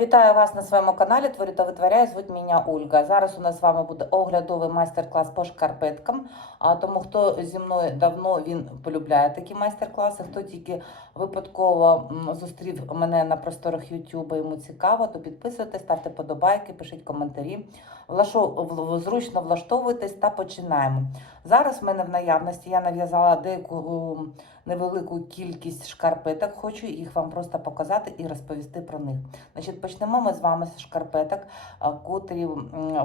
Вітаю вас на своєму каналі Творю та витворяю. Звуть мене Ольга. Зараз у нас з вами буде оглядовий майстер-клас по шкарпеткам. А тому, хто зі мною давно він полюбляє такі майстер-класи, хто тільки випадково зустрів мене на просторах YouTube, йому цікаво, то підписуйтесь, ставте подобайки, пишіть коментарі. Зручно влаштовуйтесь та починаємо. Зараз в мене в наявності я нав'язала деяку невелику кількість шкарпеток. Хочу їх вам просто показати і розповісти про них. Значить, почнемо ми з вами з шкарпеток, котрі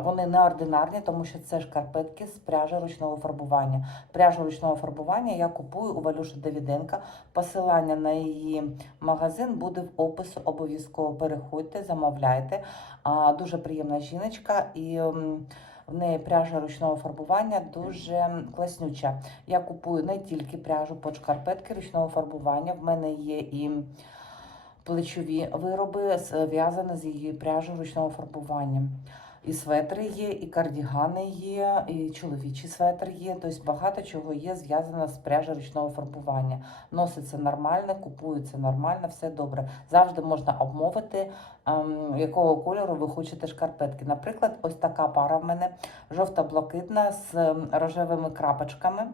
вони неординарні, тому що це шкарпетки з пряжі ручного фарбування. Пряжу ручного фарбування я купую у Валюші Давіденка. Посилання на її магазин буде в опису. Обов'язково переходьте, замовляйте. Дуже приємна жіночка і. М, В неї пряжа ручного фарбування дуже класнюча. Я купую не тільки пряжу під шкарпетки ручного фарбування. В мене є і плечові вироби зв'язані з її пряжею ручного фарбування. І светри є, і кардігани є, і чоловічі светр є. Тобто багато чого є зв'язано з пряжею ручного фарбування. Носиться нормально, купується нормально, все добре. Завжди можна обмовити, ем, якого кольору ви хочете шкарпетки. Наприклад, ось така пара в мене жовта-блакитна з ем, рожевими крапочками.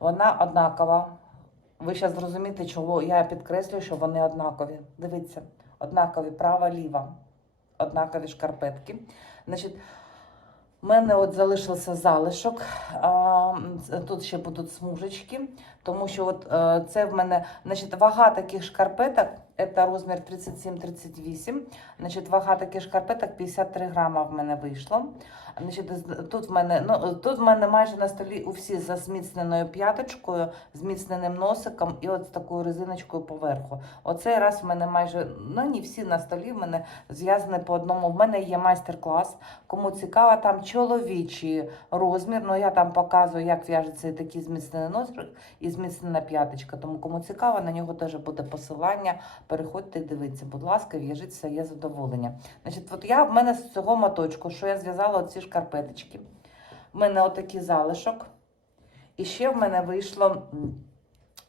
Вона однакова. Ви зараз зрозумієте, чого я підкреслюю, що вони однакові. Дивіться, однакові права, ліва, однакові шкарпетки. Значить, у мене от залишився залишок. Тут ще будуть смужечки, тому що от е, це в мене значить, вага таких шкарпеток. Це розмір 37-38. Значить, вага таких шкарпеток 53 грама в мене вийшло. Значить, тут в мене ну тут в мене майже на столі у всі за зміцненою п'яточкою, зміцненим носиком і от з такою резиночкою поверху. Оцей раз в мене майже ну не всі на столі в мене зв'язані по одному. В мене є майстер-клас. Кому цікаво, там чоловічий розмір. Ну я там показую, як в'яжеться такий зміцнений носик і зміцнена п'яточка. Тому кому цікаво, на нього теж буде посилання. Переходьте дивіться, будь ласка, в'яжіть своє задоволення. Значить, от я в мене з цього моточку, що я зв'язала оці шкарпеточки. В мене отакий залишок. І ще в мене вийшла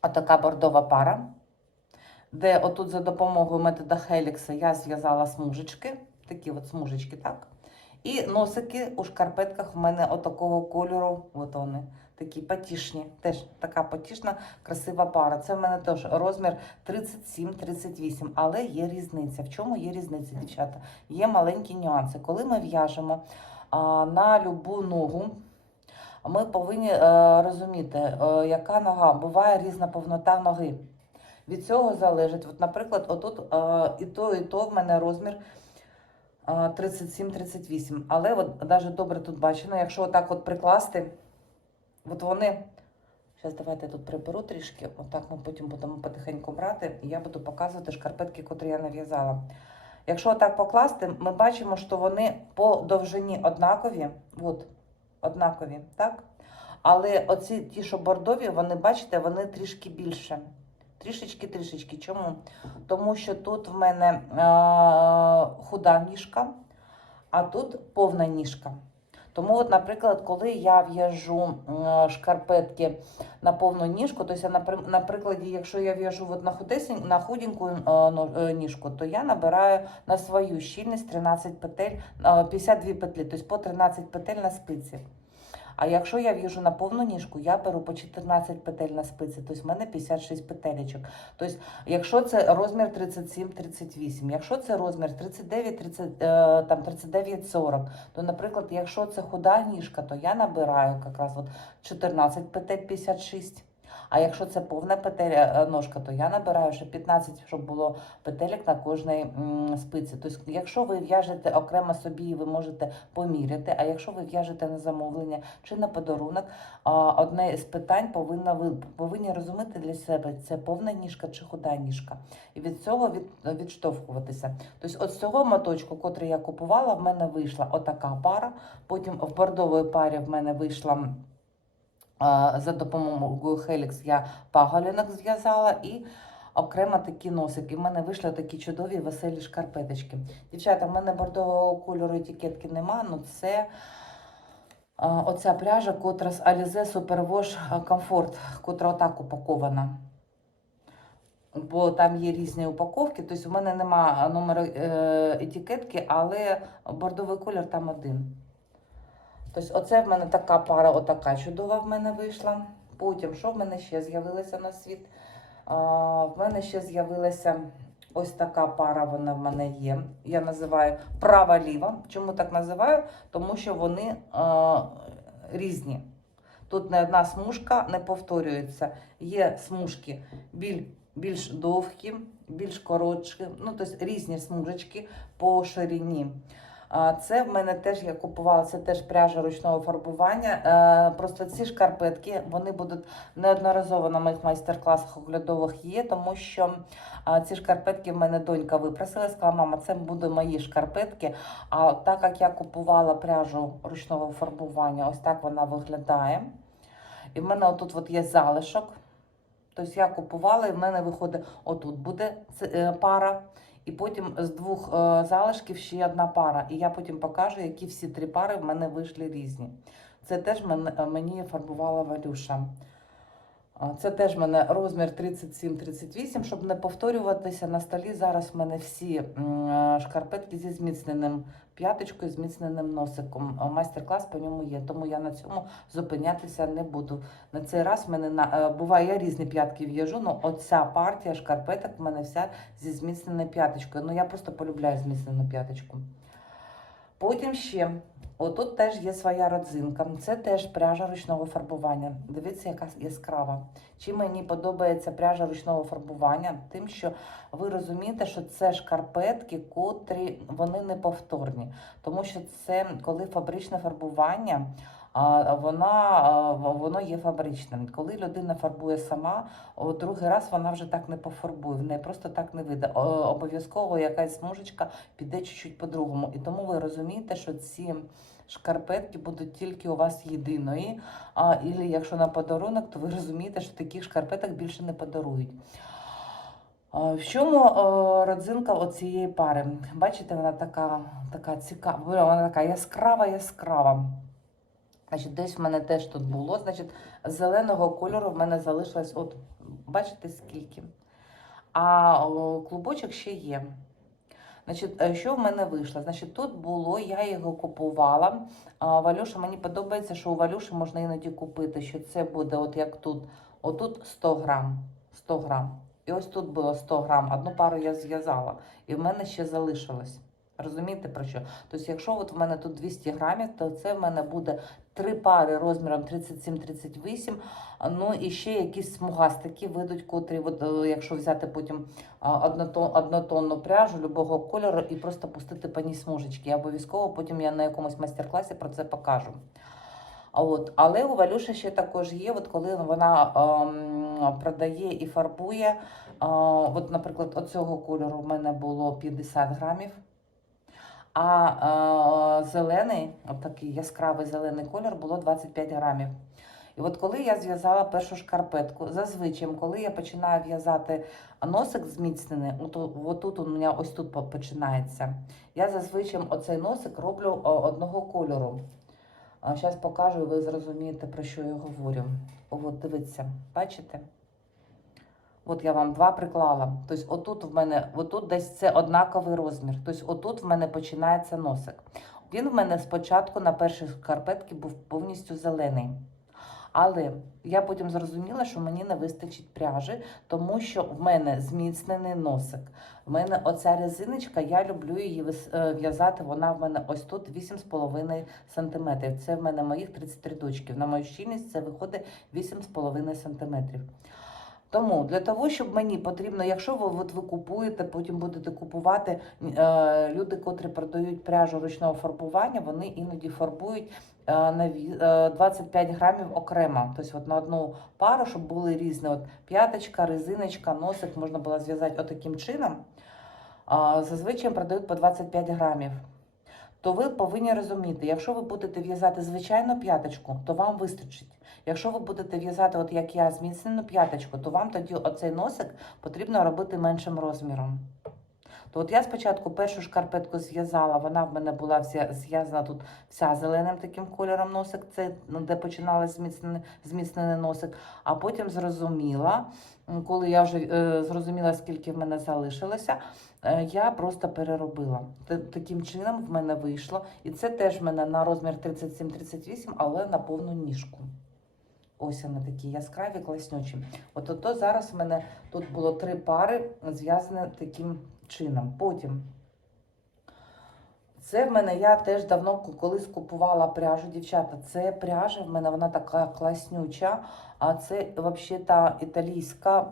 отака бордова пара, де отут за допомогою метода Хелікса я зв'язала смужечки, такі от смужечки, так? І носики у шкарпетках в мене отакого кольору, от вони, такі потішні. Теж така потішна, красива пара. Це в мене теж розмір 37-38, але є різниця. В чому є різниця, дівчата? Є маленькі нюанси. Коли ми в'яжемо на любу ногу, ми повинні е, розуміти, е, яка нога. Буває різна повнота ноги. Від цього залежить. От, наприклад, отут е, і то, і то в мене розмір е, 37-38. Але от навіть добре тут бачено, якщо отак от прикласти, от вони. Зараз давайте тут приберу трішки, отак ми потім будемо потихеньку брати, і я буду показувати шкарпетки, котрі я нав'язала. Якщо отак покласти, ми бачимо, що вони по довжині однакові. От, однакові, так? Але оці ті, що бордові, вони, бачите, вони трішки більше. Трішечки-трішечки. Чому? Тому що тут в мене е- худа ніжка, а тут повна ніжка. Тому, от, наприклад, коли я в'яжу е, шкарпетки на повну ніжку, то я, на прикладі, якщо я в'яжу от на, худесень, на худеньку е, е, ніжку, то я набираю на свою щільність 13 петель, е, 52 петлі, тобто по 13 петель на спиці. А якщо я в'яжу на повну ніжку, я беру по 14 петель на спиці, тобто в мене 56 петелечок. Тобто, якщо це розмір 37-38, якщо це розмір 39-30, е, 39-40, то, наприклад, якщо це худа ніжка, то я набираю якраз от 14 петель 56. А якщо це повна петеля е, ножка, то я набираю ще 15, щоб було петелек на кожній спиці. Тобто, якщо ви в'яжете окремо собі, ви можете поміряти. А якщо ви в'яжете на замовлення чи на подарунок, одне з питань повинна ви повинні розуміти для себе це повна ніжка чи худа ніжка, і від цього від, відштовхуватися. Тобто, от з цього моточку, котрий я купувала, в мене вийшла отака пара. Потім в бордовій парі в мене вийшла. За допомогою Helix я паголінок зв'язала і окремо такі носики. У мене вийшли такі чудові веселі шкарпеточки. Дівчата, в мене бордового кольору етикетки нема, ну це оця пряжа, котра з Alize Superwash Comfort, котра отак упакована. бо там є різні упаковки. Тобто, у мене нема номеру е, етикетки, але бордовий колір там один. Тобто, оце в мене така пара, отака чудова в мене вийшла. Потім, що в мене ще з'явилося на світ? А, в мене ще з'явилася ось така пара, вона в мене є. Я називаю права-ліва. Чому так називаю? Тому що вони а, різні. Тут не одна смужка не повторюється. Є смужки біль, більш довгі, більш коротші, ну тобто різні смужечки по ширині. Це в мене теж я купувала, це теж пряжа ручного фарбування. Е, Просто ці шкарпетки вони будуть неодноразово на моїх майстер-класах оглядових є, тому що ці шкарпетки в мене донька випросила. Сказала, мама, це будуть мої шкарпетки. А так як я купувала пряжу ручного фарбування, ось так вона виглядає. І в мене отут от є залишок. Тобто я купувала, і в мене виходить, отут буде е, пара. І потім з двох е, залишків ще одна пара. І я потім покажу, які всі три пари в мене вийшли різні. Це теж мені фарбувала Валюша. Це теж в мене розмір 37-38, щоб не повторюватися. На столі зараз в мене всі е, шкарпетки зі зміцненим п'яточкою, зміцненим носиком. Майстер-клас по ньому є, тому я на цьому зупинятися не буду. На цей раз в мене е, буває, я різні п'ятки в'яжу, але оця партія шкарпеток в мене вся зі зміцненою п'яточкою. Ну я просто полюбляю зміцнену п'яточку. Потім ще, отут теж є своя родзинка. Це теж пряжа ручного фарбування. Дивіться, яка яскрава. Чим мені подобається пряжа ручного фарбування, тим, що ви розумієте, що це шкарпетки, котрі вони не повторні. Тому що це коли фабричне фарбування. Вона воно є фабричним. Коли людина фарбує сама, другий раз вона вже так не пофарбує, в неї просто так не вийде. Обов'язково якась смужечка піде чуть-чуть по-другому. І тому ви розумієте, що ці шкарпетки будуть тільки у вас єдиної. А і якщо на подарунок, то ви розумієте, що таких шкарпеток більше не подарують. В чому родзинка оцієї пари? Бачите, вона така, така цікава, вона така яскрава, яскрава. Значить, десь в мене теж тут було. Значить, зеленого кольору в мене залишилось, от, бачите, скільки. А клубочок ще є. Значить, е, що в мене вийшло? Значить, тут було, я його купувала. А, Валюша, мені подобається, що у Валюші можна іноді купити, що це буде, от як тут, отут 100 грам. 100 грам. І ось тут було 100 грам. Одну пару я зв'язала, і в мене ще залишилось. Розумієте про що? Тобто, якщо от в мене тут 200 грамів, то це в мене буде три пари розміром 37-38. Ну і ще якісь смугастики вийдуть, котрі, от, е, якщо взяти потім однотон, однотонну пряжу любого кольору і просто пустити по ній смужечки. Я обов'язково потім я на якомусь майстер-класі про це покажу. От, але у Валюші ще також є, от коли вона ем, продає і фарбує. Е, от, наприклад, оцього кольору в мене було 50 грамів. А е, зелений, от такий яскравий зелений колір, було 25 грамів. І от коли я зв'язала першу шкарпетку, зазвичай, коли я починаю в'язати носик зміцнений, от, отут у мене ось тут починається. Я зазвичай оцей носик роблю одного кольору. Зараз покажу, і ви зрозумієте, про що я говорю. От дивіться, бачите? От я вам два приклала. Тобто, отут в мене, отут десь це однаковий розмір. Тобто, отут в мене починається носик. Він в мене спочатку на першій шкарпетці був повністю зелений. Але я потім зрозуміла, що мені не вистачить пряжі, тому що в мене зміцнений носик. В мене оця резиночка, я люблю її е, в'язати. Вона в мене ось тут 8,5 см. Це в мене моїх 33 дочків. На мою щільність це виходить 8,5 см. Тому для того, щоб мені потрібно, якщо ви, от ви купуєте, потім будете купувати е, люди, котрі продають пряжу ручного фарбування, вони іноді фарбують е, на е, 25 грамів окремо. Тобто от на одну пару, щоб були різні. От п'яточка, резиночка, носик можна було зв'язати отаким чином. Зазвичай продають по 25 грамів. То ви повинні розуміти, якщо ви будете в'язати звичайну п'яточку, то вам вистачить. Якщо ви будете в'язати, от як я, зміцнену п'яточку, то вам тоді оцей носик потрібно робити меншим розміром. То от я спочатку першу шкарпетку зв'язала, вона в мене була вся зв'язана тут вся зеленим таким кольором носик, це ну, де починалась зміцнений, зміцнений носик, а потім зрозуміла, коли я вже е, зрозуміла, скільки в мене залишилося, е, я просто переробила. Та- Таким чином в мене вийшло. І це теж в мене на розмір 37-38, але на повну ніжку. Ось вони такі яскраві, класнючі. От ото зараз в мене тут було три пари зв'язані таким чином. Потім це в мене я теж давно колись купувала пряжу, дівчата. Це пряжа в мене вона така класнюча. А це взагалі та італійська,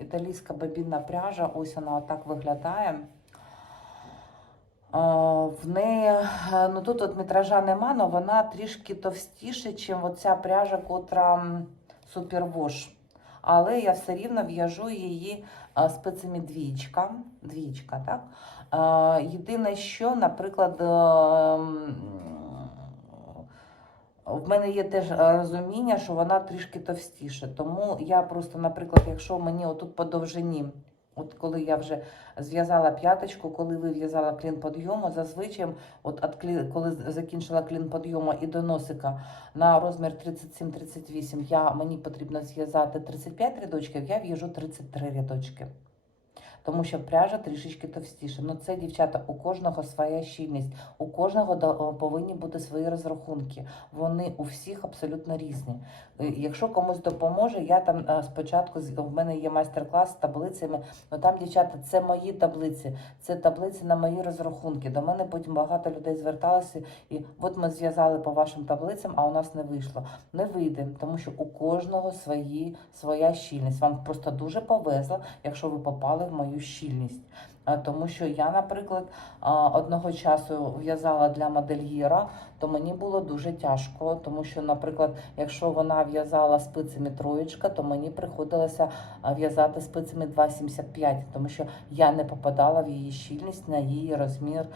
італійська бабінна пряжа. Ось вона отак виглядає. В неї, е, ну тут от метража нема, але вона трішки товстіше, ніж оця пряжа, котра супервош. Але я все рівно в'яжу її а, спицями двічка. двічка так? Єдине, що, наприклад, ем, в мене є теж розуміння, що вона трішки товстіше. Тому я просто, наприклад, якщо мені отут по довжині, от коли я вже зв'язала п'яточку, коли вив'язала клін подйому, зазвичай, от от коли закінчила клін подйому і до носика на розмір 37-38, я, мені потрібно зв'язати 35 рядочків, я в'яжу 33 рядочки. Тому що пряжа трішечки товстіше. Ну це, дівчата, у кожного своя щільність, у кожного повинні бути свої розрахунки. Вони у всіх абсолютно різні. Якщо комусь допоможе, я там е, спочатку в мене є майстер-клас з таблицями. Ну там, дівчата, це мої таблиці, це таблиці на мої розрахунки. До мене потім багато людей зверталося, і от ми зв'язали по вашим таблицям, а у нас не вийшло. Не вийде, тому що у кожного свої, своя щільність. Вам просто дуже повезло, якщо ви попали в мою щільність. Тому що я, наприклад, одного часу в'язала для модельєра, то мені було дуже тяжко, тому що, наприклад, якщо вона в'язала спицями троєчка, то мені приходилося в'язати спицями 2,75, тому що я не попадала в її щільність на її розмір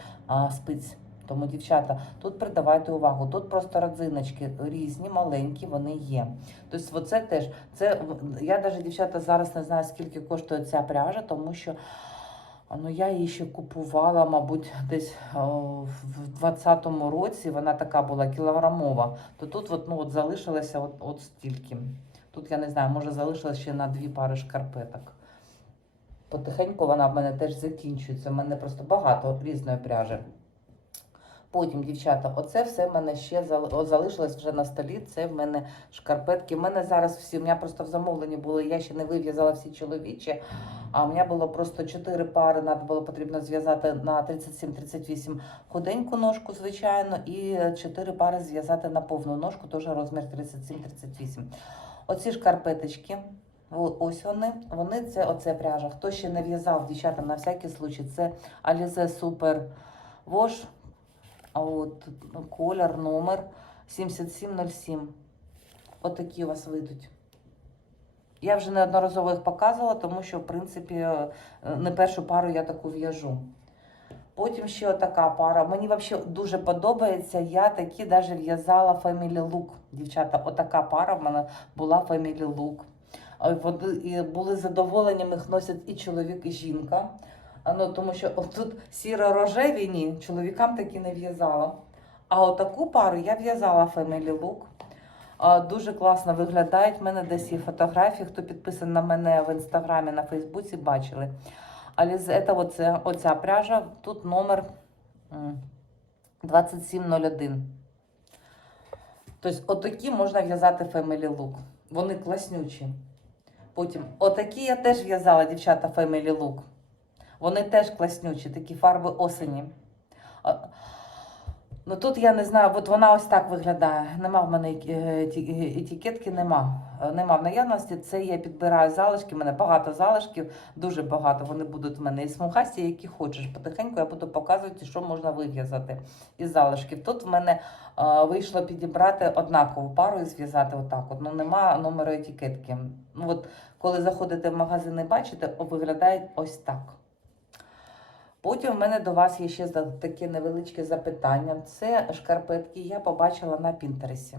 спиць. Тому, дівчата, тут придавайте увагу. Тут просто родзиночки різні, маленькі, вони є. Тобто, оце теж це я навіть дівчата зараз не знаю, скільки коштує ця пряжа, тому що ну, я її ще купувала, мабуть, десь о, в 20-му році. Вона така була кілограмова. То тут от, ну, от залишилося от, от стільки. Тут я не знаю, може залишилось ще на дві пари шкарпеток. Потихеньку вона в мене теж закінчується. У мене просто багато різної пряжі. Потім, дівчата, оце все в мене ще залишилось вже на столі. Це в мене шкарпетки. У мене зараз всі, у мене просто в замовленні були, я ще не вив'язала всі чоловічі, а у мене було просто 4 пари, треба було потрібно зв'язати на 37-38 худеньку ножку, звичайно, і 4 пари зв'язати на повну ножку, теж розмір 37-38. Оці шкарпеточки. Ось вони. Вони це оце пряжа. Хто ще не в'язав, дівчата, на всякий случай, це Alize Super Wash. А от колір, номер 7707. Отакі у вас вийдуть. Я вже неодноразово їх показувала, тому що, в принципі, е, не першу пару я таку в'яжу. Потім ще така пара. Мені взагалі дуже подобається. Я такі навіть в'язала Family Look. Дівчата, отака пара в мене була Family Look. Вони і були задоволенням, їх носять і чоловік, і жінка. Ну, тому що тут сіро-рожеві ні, чоловікам такі не в'язала. А отаку пару я в'язала Family Look. Дуже класно виглядають. У мене десь є фотографії. Хто підписаний на мене в інстаграмі, на Фейсбуці, бачили. Але це оце, оця пряжа, тут номер 2701. Тобто, отакі можна в'язати Family Look. Вони класнючі. Потім, отакі я теж в'язала, дівчата, Family Look. Вони теж класнючі, такі фарби осені. Ну тут я не знаю, от вона ось так виглядає. Нема в мене е, етикетки, нема. Е, Нема в наявності. Це я підбираю залишки. У мене багато залишків, дуже багато. Вони будуть в мене і смугасті, які хочеш. Потихеньку я буду показувати, що можна вив'язати із залишків. Тут в мене е, вийшло підібрати однакову пару і зв'язати отак. От. Ну нема номеру етикетки. Ну от коли заходите в магазин і бачите, виглядає ось так. Потім в мене до вас є ще таке невеличке запитання. Це шкарпетки я побачила на Пінтересі.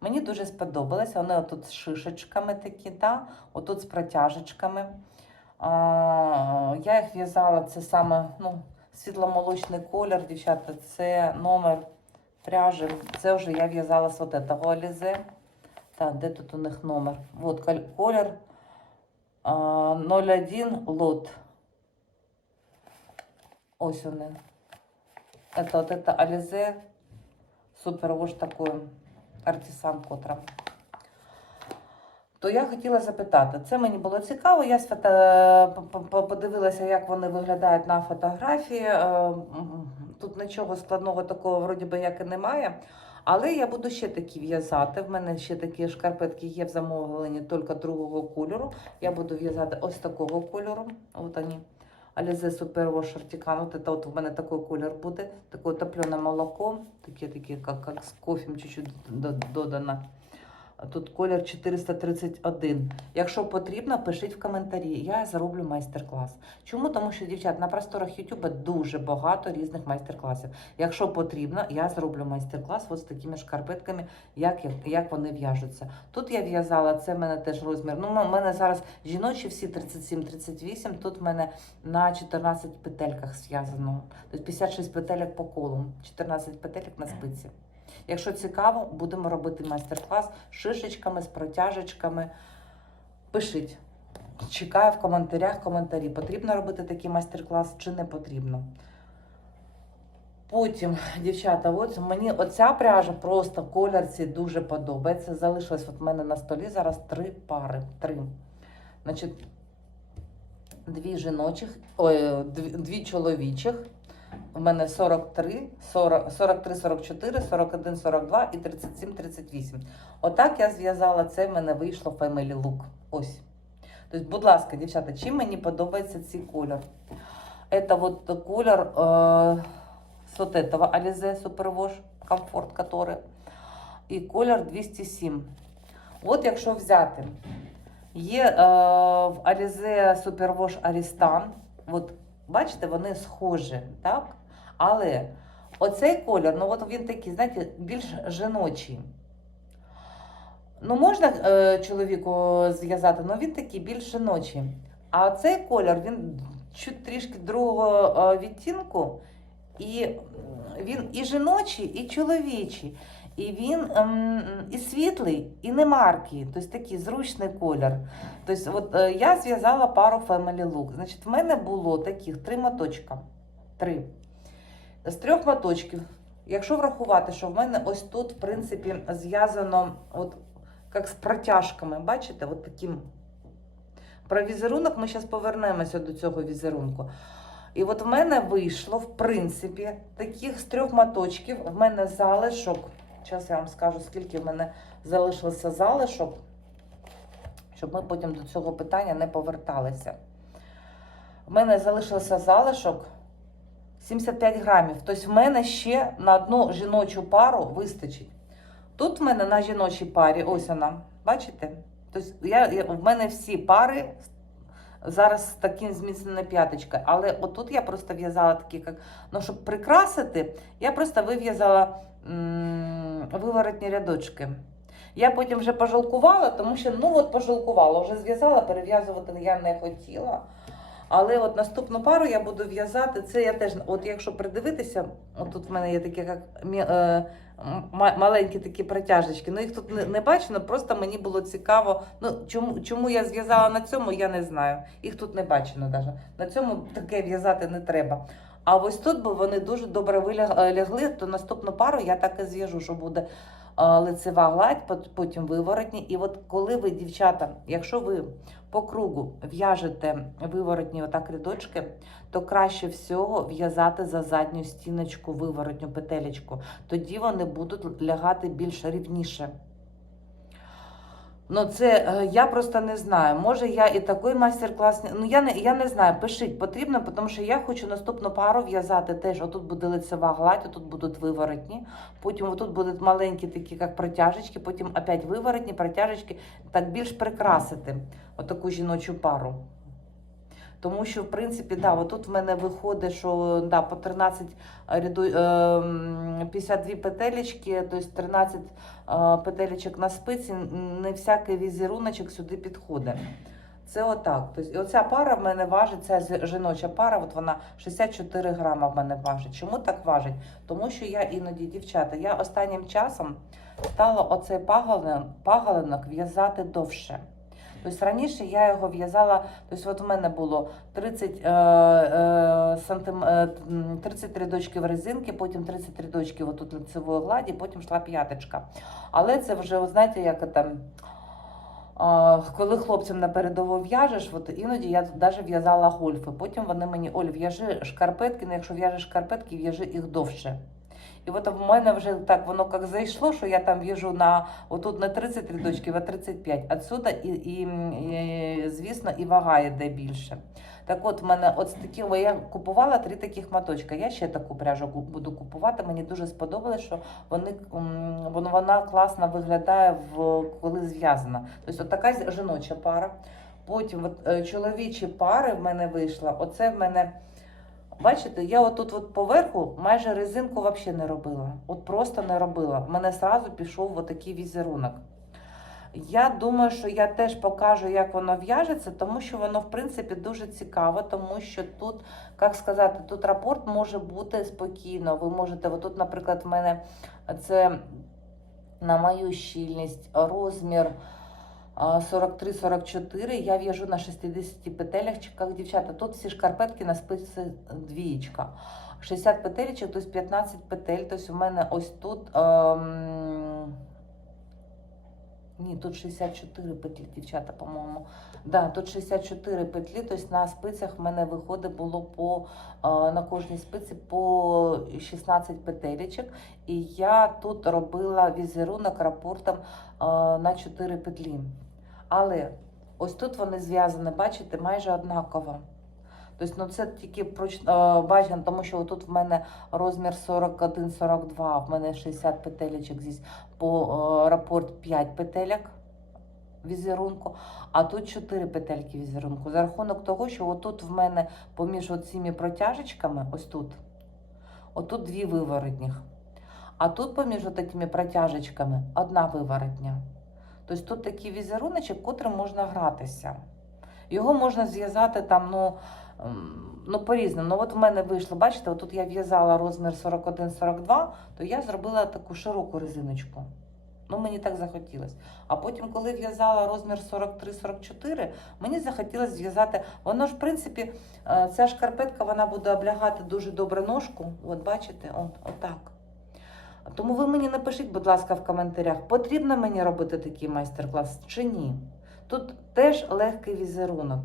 Мені дуже сподобалося. Вони отут з шишечками такі, да? отут з протяжечками. А, я їх в'язала, це саме ну, світломолочний колір, дівчата, це номер пряжі. Це вже я в'язала з от этого Alize. Так, де тут у них номер? От колір а, 01 лот. Ось вони. Это вот это Alize Супер Вош такой артисан котра. То я хотіла запитати, це мені було цікаво. Я по- подивилася, як вони виглядають на фотографії. Е, Тут нічого складного такого, вроді би, як і немає. Але я буду ще такі в'язати. В мене ще такі шкарпетки є в замовленні тільки другого кольору. Я буду в'язати ось такого кольору. От вони. Super Wash Artican. Вот это вот у мене такой колір буде. Такое топленое молоко. Таке, таке, як, як з кофем чуть-чуть до- додано. Тут колір 431. Якщо потрібно, пишіть в коментарі. Я зроблю майстер-клас. Чому? Тому що, дівчат, на просторах YouTube дуже багато різних майстер-класів. Якщо потрібно, я зроблю майстер-клас от з такими шкарпетками, як, як, вони в'яжуться. Тут я в'язала, це в мене теж розмір. Ну, у мене зараз жіночі всі 37-38, тут в мене на 14 петельках зв'язано. Тобто 56 петелек по колу, 14 петелек на спиці. Якщо цікаво, будемо робити майстер-клас з шишечками, з протяжечками. Пишіть. Чекаю в коментарях коментарі. Потрібно робити такий майстер-клас чи не потрібно. Потім, дівчата, от мені оця пряжа просто колір цей дуже подобається. Залишилось от в мене на столі зараз три пари. Три. Значить, дві жіночих, ой, дві, дві чоловічих. У мене 43, 40, 43, 44, 41, 42 і 37, 38. Отак я зв'язала це, в мене вийшло Family Look. Ось. Тобто, будь ласка, дівчата, чим мені подобається цей колір? Это вот колір э, с вот этого Alize Superwash Comfort, который. І колір 207. От якщо взяти, є е, в Alize Superwash Aristan, от бачите, вони схожі, так? Але оцей колір, ну от він такий, знаєте, більш жіночий. Ну, можна е, чоловіку зв'язати, але він такий більш жіночий. А цей колір, він чуть трішки другого е, відтінку, і він і жіночий, і чоловічий. І він ем, і світлий, і не маркий, тобто такий зручний колір. Тобто, от е, я зв'язала пару Family Look. Значить, в мене було таких три моточка. Три. З трьох моточків. Якщо врахувати, що в мене ось тут, в принципі, зв'язано, от як з протяжками, бачите, от таким. Про візерунок ми зараз повернемося до цього візерунку. І от в мене вийшло, в принципі, таких з трьох моточків. В мене залишок. Зараз я вам скажу, скільки в мене залишилося залишок, щоб ми потім до цього питання не поверталися. В мене залишився залишок 75 грамів. Тобто, в мене ще на одну жіночу пару вистачить. Тут в мене на жіночій парі, ось вона, бачите? Тобто, я, я, в мене всі пари зараз з таким зміцненою п'яточкою. Але отут я просто в'язала такі, як, ну, щоб прикрасити, я просто вив'язала виворотні рядочки. Я потім вже пожалкувала, тому що ну от пожалкувала, вже зв'язала, перев'язувати я не хотіла. Але от наступну пару я буду в'язати. Це я теж, от якщо придивитися, от тут в мене є такі як е, маленькі такі протяжечки. Ну їх тут не, не бачено, просто мені було цікаво. Ну чому, чому я зв'язала на цьому, я не знаю. Їх тут не бачено навіть. На цьому таке в'язати не треба. А ось тут, бо вони дуже добре вилягли, то наступну пару я так і зв'яжу, що буде е, лицева гладь, потім виворотні. І от коли ви, дівчата, якщо ви по кругу в'яжете виворотні отак рядочки, то краще всього в'язати за задню стіночку виворотню петелечку. Тоді вони будуть лягати більш рівніше. Ну, це е, я просто не знаю. Може, я і такий майстер-клас. Ну, я не, я не знаю. Пишіть, потрібно, тому що я хочу наступну пару в'язати теж. Отут буде лицева гладь, отут будуть виворотні. Потім отут будуть маленькі такі, як протяжечки, потім опять виворотні, протяжечки. Так більш прикрасити отаку жіночу пару. Тому що, в принципі, да, отут в мене виходить, що да, по 13 ряду, е, 52 петелечки, тобто 13 е, петелечок на спиці, не всякий візеруночок сюди підходить. Це отак. Тобто, оця пара в мене важить, ця жіноча пара, от вона 64 грама в мене важить. Чому так важить? Тому що я іноді, дівчата, я останнім часом стала оцей пагалинок в'язати довше. Тобто раніше я його в'язала, тобто от у мене було 30, е, е, сантим, е, м, 33 дочки в резинки, потім 33 дочки отут лицевої гладі, потім йшла п'яточка. Але це вже, знаєте, як там. Коли хлопцям на передову в'яжеш, от іноді я навіть в'язала гольфи. Потім вони мені Оль, в'яжи шкарпетки, ну якщо в'яжеш шкарпетки, в'яжи їх довше. І от в мене вже так воно як зайшло, що я там в'яжу на отут на 30 рядочків, а 35. Отсюда і, і, і звісно, і вага йде більше. Так от, в мене от такими, я купувала три таких моточка. Я ще таку пряжу буду купувати. Мені дуже сподобалось, що вони, воно- вона класно виглядає, в, коли зв'язана. Тобто от така жіноча пара. Потім от, е, чоловічі пари в мене вийшла. Оце в мене. Бачите, я отут от поверху майже резинку взагалі не робила. От просто не робила. В мене одразу пішов отакий візерунок. Я думаю, що я теж покажу, як воно в'яжеться, тому що воно, в принципі, дуже цікаво, тому що тут, як сказати, тут рапорт може бути спокійно. Ви можете, отут, наприклад, в мене це на мою щільність розмір 43-44. Я в'яжу на 60 Чеках дівчата. Тут всі шкарпетки на спиці двієчка. 60 петелечок, тобто 15 петель. Тобто у мене ось тут. Ем... Ні, тут 64 петлі, дівчата, по-моєму. Да, тут 64 петлі, тобто на спицях в мене виходить було по е, на кожній спиці по 16 петелечок. І я тут робила візерунок рапортом е, на 4 петлі. Але ось тут вони зв'язані, бачите, майже однаково. Тобто, ну це тільки е, тому що тут в мене розмір 41-42, в мене 60 петелечок здесь по е, рапорт 5 петелек візерунку, а тут 4 петельки візерунку. За рахунок того, що отут в мене поміж цими протяжечками, ось тут, отут дві виворотніх. А тут поміж такими протяжечками одна виворотня. Тобто тут такий візеруночок, котрим можна гратися. Його можна зв'язати там, ну, ну по-різному. Ну, от в мене вийшло, бачите, отут я в'язала розмір 41-42, то я зробила таку широку резиночку. Ну, мені так захотілося. А потім, коли в'язала розмір 43-44, мені захотілося зв'язати. Воно ж, в принципі, е, ця шкарпетка вона буде облягати дуже добре ножку. От бачите, от, отак. Тому ви мені напишіть, будь ласка, в коментарях, потрібно мені робити такий майстер-клас чи ні. Тут теж легкий візерунок.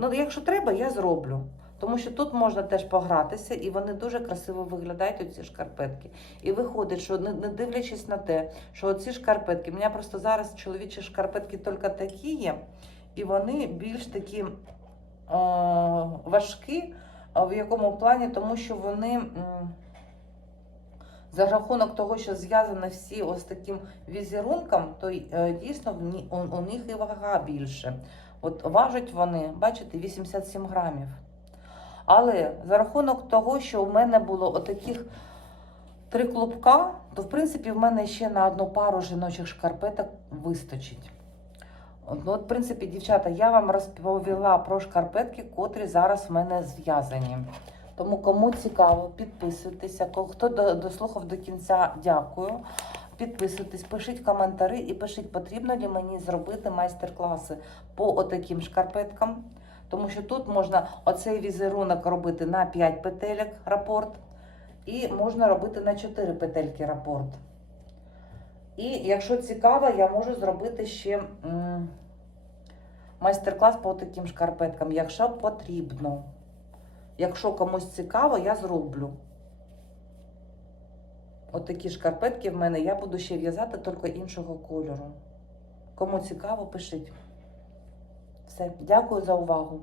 Ну, якщо треба, я зроблю. Тому що тут можна теж погратися, і вони дуже красиво виглядають, оці шкарпетки. І виходить, що не, дивлячись на те, що оці шкарпетки, у мене просто зараз чоловічі шкарпетки тільки такі є, і вони більш такі е, важкі, в якому плані, тому що вони. за рахунок того, що зв'язані всі ось таким візерунком, то е, дійсно у них і вага більше. От важать вони, бачите, 87 грамів. Але за рахунок того, що в мене було отаких три клубка, то в принципі в мене ще на одну пару жіночих шкарпеток вистачить. Ну, от, в принципі, дівчата, я вам розповіла про шкарпетки, котрі зараз в мене зв'язані. Тому кому цікаво, підписуйтеся. Хто дослухав до кінця, дякую. Підписуйтесь, пишіть коментарі і пишіть, потрібно ли мені зробити майстер-класи по отаким шкарпеткам. Тому що тут можна оцей візерунок робити на 5 петелек рапорт, і можна робити на 4 петельки рапорт. І якщо цікаво, я можу зробити ще майстер-клас по таким шкарпеткам, якщо потрібно. Якщо комусь цікаво, я зроблю. От такі шкарпетки в мене я буду ще в'язати тільки іншого кольору. Кому цікаво, пишіть. Все, дякую за увагу.